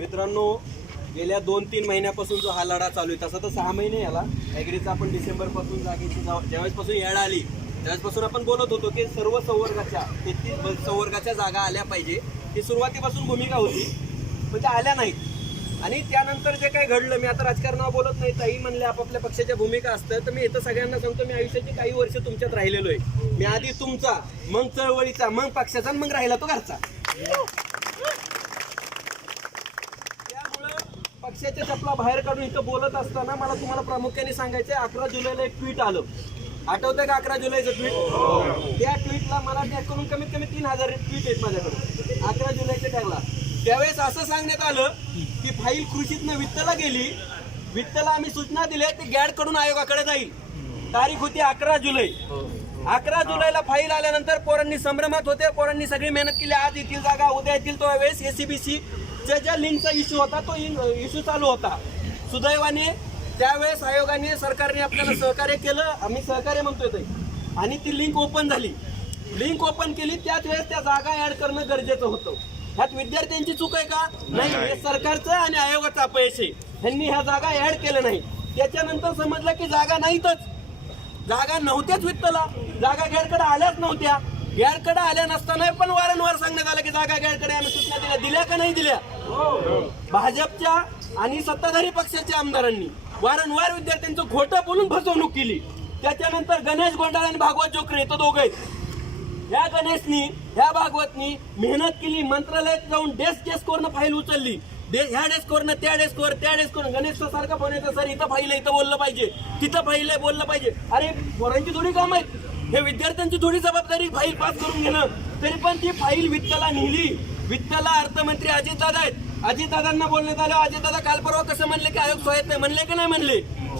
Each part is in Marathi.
मित्रांनो गेल्या दोन तीन महिन्यापासून जो हा लढा चालू आहे तसा तर सहा महिने याला ॲग्रीचा आपण डिसेंबरपासून जागेची ज्यावेळेसपासून याड आली त्यावेळेसपासून आपण बोलत होतो की सर्व संवर्गाच्या तेहतीस संवर्गाच्या जागा आल्या पाहिजे ही सुरुवातीपासून भूमिका होती पण त्या आल्या नाहीत आणि त्यानंतर जे काही घडलं मी आता राजकारणावर बोलत नाही ताई म्हणले आपापल्या पक्षाच्या भूमिका असतं तर मी इथं सगळ्यांना सांगतो मी आयुष्याची काही वर्ष तुमच्यात राहिलेलो आहे मी आधी तुमचा मग चळवळीचा मग पक्षाचा मग राहिला तो घरचा पक्षाच्या चपला बाहेर काढून इथं बोलत असताना मला तुम्हाला प्रामुख्याने सांगायचं अकरा जुलैला एक ट्विट आलं आठवतंय का अकरा जुलैचं ट्विट त्या ट्विटला मला करून कमीत कमी तीन हजार ट्विट आहेत माझ्याकडून अकरा जुलैच्या टॅगला त्यावेळेस असं सांगण्यात आलं की फाईल कृषीतनं वित्तला गेली वित्तला आम्ही सूचना दिल्या गॅड गॅडकडून आयोगाकडे जाईल तारीख होती अकरा जुलै अकरा जुलैला फाईल आल्यानंतर पोरांनी संभ्रमात होते पोरांनी सगळी मेहनत केली आज येथील जागा उद्या येतील तो वेळेस एसीबीसी ज्या लिंकचा इश्यू होता तो इश्यू चालू होता सुदैवाने त्यावेळेस आयोगाने सरकारने आपल्याला सहकार्य केलं आम्ही सहकार्य म्हणतोय ते आणि ती लिंक ओपन झाली लिंक ओपन केली त्याच वेळेस त्या जागा ऍड करणं गरजेचं होतं ह्यात विद्यार्थ्यांची चूक आहे का नाही हे सरकारचं आणि आयोगाचं अपयश आहे ह्यांनी ह्या जागा ऍड केल्या नाही त्याच्यानंतर समजलं की जागा नाहीतच जागा नव्हत्याच वित्तला जागा घ्यायकडे आल्याच नव्हत्या घ्यायकडे आल्या नसताना पण वारंवार सांगण्यात आलं की जागा घ्यायकडे आम्ही सूचना दिल्या दिल्या का नाही दिल्या भाजपच्या आणि सत्ताधारी पक्षाच्या आमदारांनी वारंवार विद्यार्थ्यांचं खोटं बोलून फसवणूक केली त्याच्यानंतर गणेश गोंडाळ आणि भागवत जोकरे तो दोघे ह्या गणेशनी ह्या भागवतनी मेहनत केली मंत्रालयात जाऊन डेस्क वरनं फाईल उचलली ह्या वरनं त्या वर त्या वर गणेशचा सारखा बनायचा सर इथं फाईल इथं बोललं पाहिजे तिथं फाईल आहे बोललं पाहिजे अरे पोरांची थोडी काम आहेत हे विद्यार्थ्यांची थोडी जबाबदारी फाईल पास करून घेणं तरी पण ती फाईल वित्तला नेली वित्तला अर्थमंत्री अजितदादा आहेत अजितदादांना बोलण्यात आलं अजितदादा काल परवा कसं म्हणले की आयोग स्वायत्त नाही म्हणले की नाही म्हणले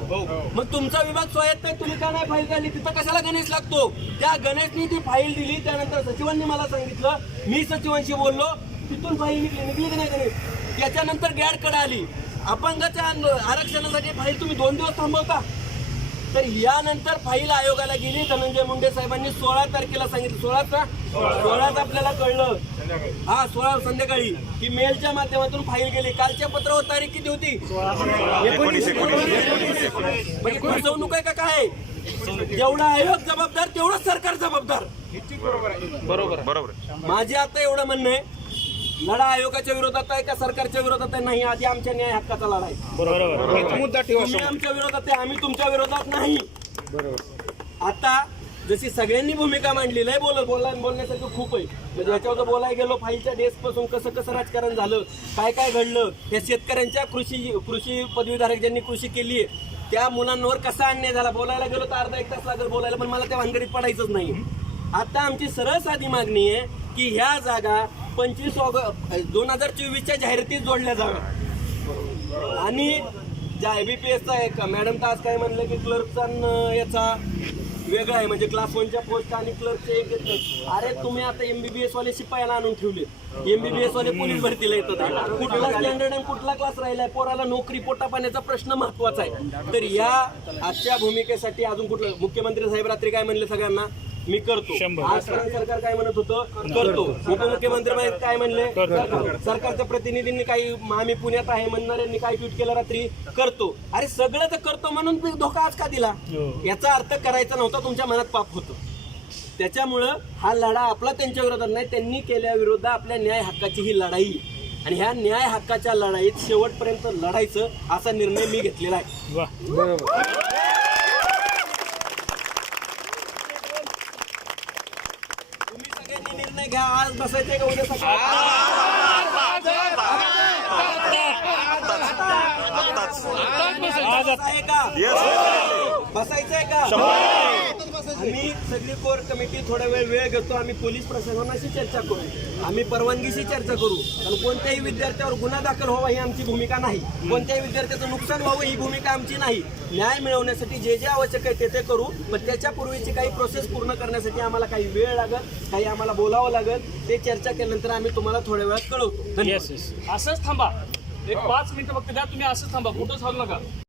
हो. मग तुमचा विभाग स्वायत्त नाही तुम्ही का नाही फाईल झाली तिथं कशाला गणेश लागतो त्या गणेशनी ती फाईल दिली त्यानंतर सचिवांनी मला सांगितलं मी सचिवांशी बोललो तिथून फाईल निघली निघली की नाही गणेश त्याच्यानंतर गॅडकडे आली अपंगाच्या आरक्षणासाठी फाईल तुम्ही दोन दिवस थांबवता तर यानंतर फाईल आयोगाला गेली धनंजय मुंडे साहेबांनी सोळा तारखेला सांगितलं सोळाचा सोळाच आपल्याला कळलं हा सोळा संध्याकाळी की मेलच्या माध्यमातून फाईल गेली कालच्या पत्रावर तारीख किती होती म्हणजे फसवणूक आहे का काय जेवढा आयोग जबाबदार तेवढं सरकार जबाबदार बरोबर बरोबर माझे आता एवढं म्हणणं आहे लढा आयोगाच्या विरोधात आहे का सरकारच्या विरोधात आहे नाही आधी आमच्या न्याय हक्काचा लढा आहे बरोबर मुद्दा ठेवा आमच्या विरोधात आहे आम्ही तुमच्या विरोधात नाही बरोबर आता जशी सगळ्यांनी भूमिका मांडली आहे बोल बोला बोलण्यासारखं खूप आहे म्हणजे याच्यावर बोलायला गेलो फाईलच्या पासून कसं कसं राजकारण झालं काय काय घडलं या शेतकऱ्यांच्या कृषी कृषी पदवीधारक ज्यांनी कृषी केली आहे त्या मुलांवर कसा अन्याय झाला बोलायला गेलो तर अर्धा एक तास लागेल बोलायला पण मला त्या भानगडीत पडायचंच नाही आता आमची सरळ साधी मागणी आहे की ह्या जागा पंचवीस ऑगस्ट दोन हजार चोवीसच्या जाहिरातीत जोडल्या जाणार आणि ज्या आय बी पी एसचा आहे मॅडम तर आज काय म्हणलं की क्लर्कचा याचा वेगळा आहे म्हणजे क्लास वनच्या पोस्ट आणि क्लर्कचे एक अरे तुम्ही आता एमबीबीएस वाले शिपायाला आणून ठेवले एमबीबीएस वाले पोलीस भरतीला येतात कुठला स्टँडर्ड आणि कुठला क्लास राहिलाय पोराला नोकरी पोटा पाण्याचा प्रश्न महत्वाचा आहे तर या आजच्या भूमिकेसाठी अजून कुठलं मुख्यमंत्री साहेब रात्री काय म्हणले सगळ्यांना मी करतो सरकार काय म्हणत होतं करतो उपमुख्यमंत्री काय म्हणले सरकारच्या प्रतिनिधींनी काही आम्ही पुण्यात आहे म्हणणाऱ्यांनी काय ट्विट केलं रात्री करतो अरे सगळं तर करतो म्हणून धोका आज का दिला हो. याचा अर्थ करायचा नव्हता तुमच्या मनात पाप होत त्याच्यामुळं हा लढा आपला त्यांच्या विरोधात नाही त्यांनी केल्याविरुद्ध आपल्या न्याय हक्काची ही लढाई आणि ह्या न्याय हक्काच्या लढाईत शेवटपर्यंत लढायचं असा निर्णय मी घेतलेला आहे घ्या आज बसायचंय का उद्या का बसायचंय का आम्ही सगळी कोर कमिटी थोडा वेळ वेळ घेतो आम्ही पोलीस प्रशासनाशी चर्चा करू आम्ही परवानगीशी चर्चा करू आणि कोणत्याही विद्यार्थ्यावर गुन्हा दाखल व्हावा ही आमची भूमिका नाही कोणत्याही विद्यार्थ्याचं नुकसान व्हावं ही भूमिका आमची नाही न्याय मिळवण्यासाठी जे जे आवश्यक आहे ते ते करू पण त्याच्यापूर्वीची काही प्रोसेस पूर्ण करण्यासाठी आम्हाला काही वेळ लागेल काही आम्हाला बोलावं लागेल ते चर्चा केल्यानंतर आम्ही तुम्हाला थोड्या वेळात कळवतो असंच थांबा एक पाच मिनिटं फक्त द्या तुम्ही असंच थांबा कुठं थांबू नका